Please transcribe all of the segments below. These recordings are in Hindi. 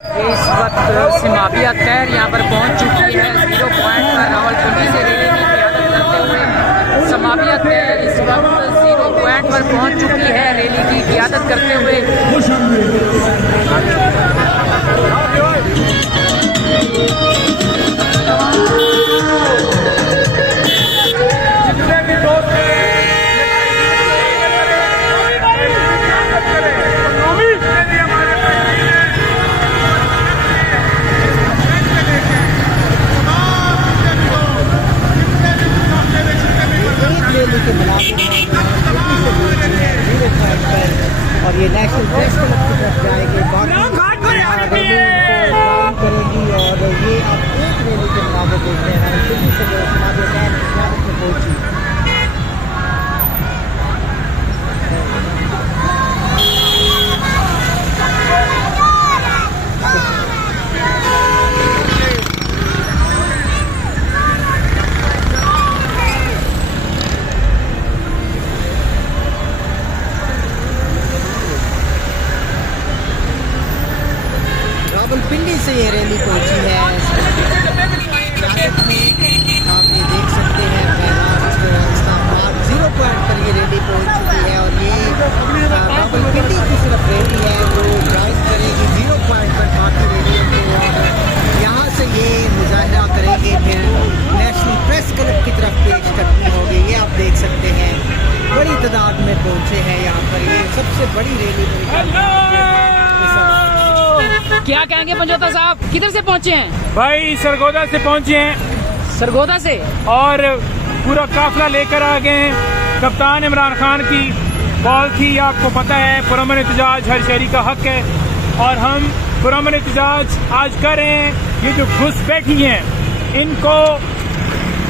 इस वक्त सिमाबिया खैर यहाँ पर पहुँच चुकी है। 0 पॉइंट पर रावलपिंडी से रैली की क़यादत करते हुए सिमाबिया खैर इस वक्त 0 पॉइंट पर पहुँच चुकी है रैली की क़यादत करते हुए। और ये नेशनल प्रेस क्लब की तरफ जाएंगे करेंगी और ये आप एक रैली के मुकाबले देख रहे हैं दिल्ली से जो में पहुंची। रावलपिंडी से ये रैली पहुंची है। आप ये देख सकते हैं इस्लामाबाद 0 पॉइंट पर ये रैली पहुंच चुकी है और ये रावलपिंडी की सिर्फ रैली है जो ड्राइव करेगी 0 पॉइंट पर बाकी रैलियों को और यहाँ से ये मुजाहरा करेंगे फिर नेशनल प्रेस क्लब की तरफ पेश करनी होगी। ये आप देख सकते हैं बड़ी तादाद में पहुंचे हैं यहाँ पर। ये सबसे बड़ी रैली क्या कहेंगे पंजोता साहब, किधर से पहुंचे हैं? भाई सरगोदा से पहुंचे हैं। सरगोदा से? और पूरा काफिला लेकर आ गए हैं। कप्तान इमरान खान की बॉल थी, आपको पता है पुरअमन एहतजाज हर शहरी का हक है और हम पुरअमन एहतजाज आज कर रहे हैं। ये जो घुसपैठी हैं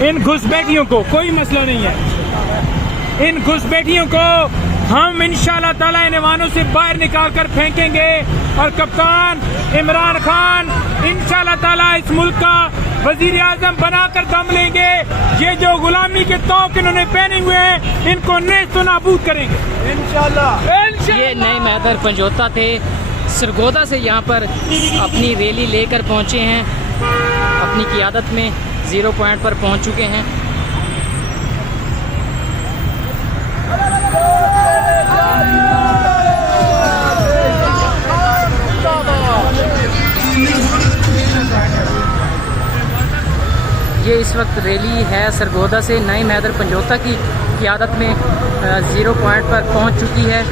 इन घुसपैठियों को कोई मसला नहीं है। इन घुसपैठियों को हम इंशाअल्लाह ताला इन ऐवानों से बाहर निकाल कर फेंकेंगे और कप्तान इमरान खान इंशाअल्लाह ताला इस मुल्क का वजीर आजम बनाकर दम लेंगे। ये जो गुलामी के तौक इन्होंने पहने हुए हैं इनको नेस्त नाबूद करेंगे इंशाअल्लाह। ये नए मैदर पंजोता थे, सरगोदा से यहाँ पर अपनी रैली लेकर पहुँचे हैं। अपनी क़यादत में 0 पॉइंट पर पहुँच चुके हैं। ये इस वक्त रैली है सरगोदा से नई मैदर पंजोता की क़यादत में 0 पॉइंट पर पहुंच चुकी है।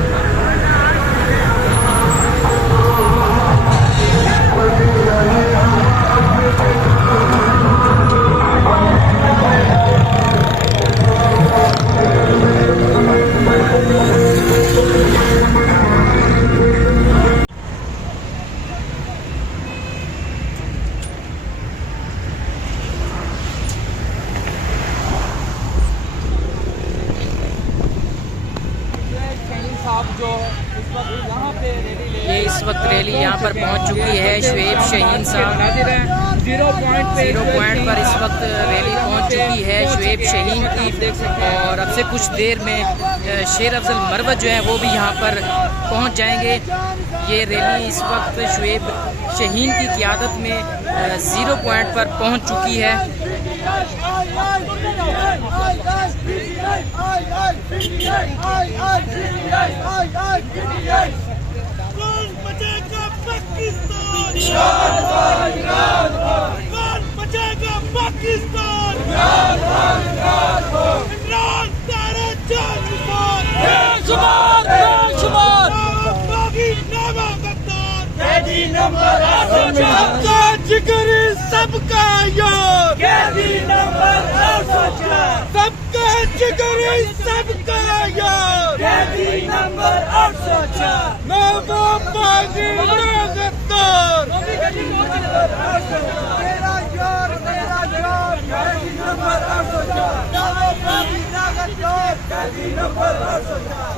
ये इस वक्त रैली यहाँ पर पहुँच चुकी है। शुएब शहीन साहब 0 पॉइंट पर इस वक्त रैली पहुँच चुकी है शुएब शहीन की। और अब से कुछ देर में शेर अफजल मरवत जो है वो भी यहाँ पर पहुँच जाएंगे। ये रैली इस वक्त शुएब शहीन की क़यादत में 0 पॉइंट पर पहुँच चुकी है। जिगर सबका यार, सबका जिगर सबका यार, नंबर 804 बागी गद्दार, तेरा यार नंबर 804 नंबर 804।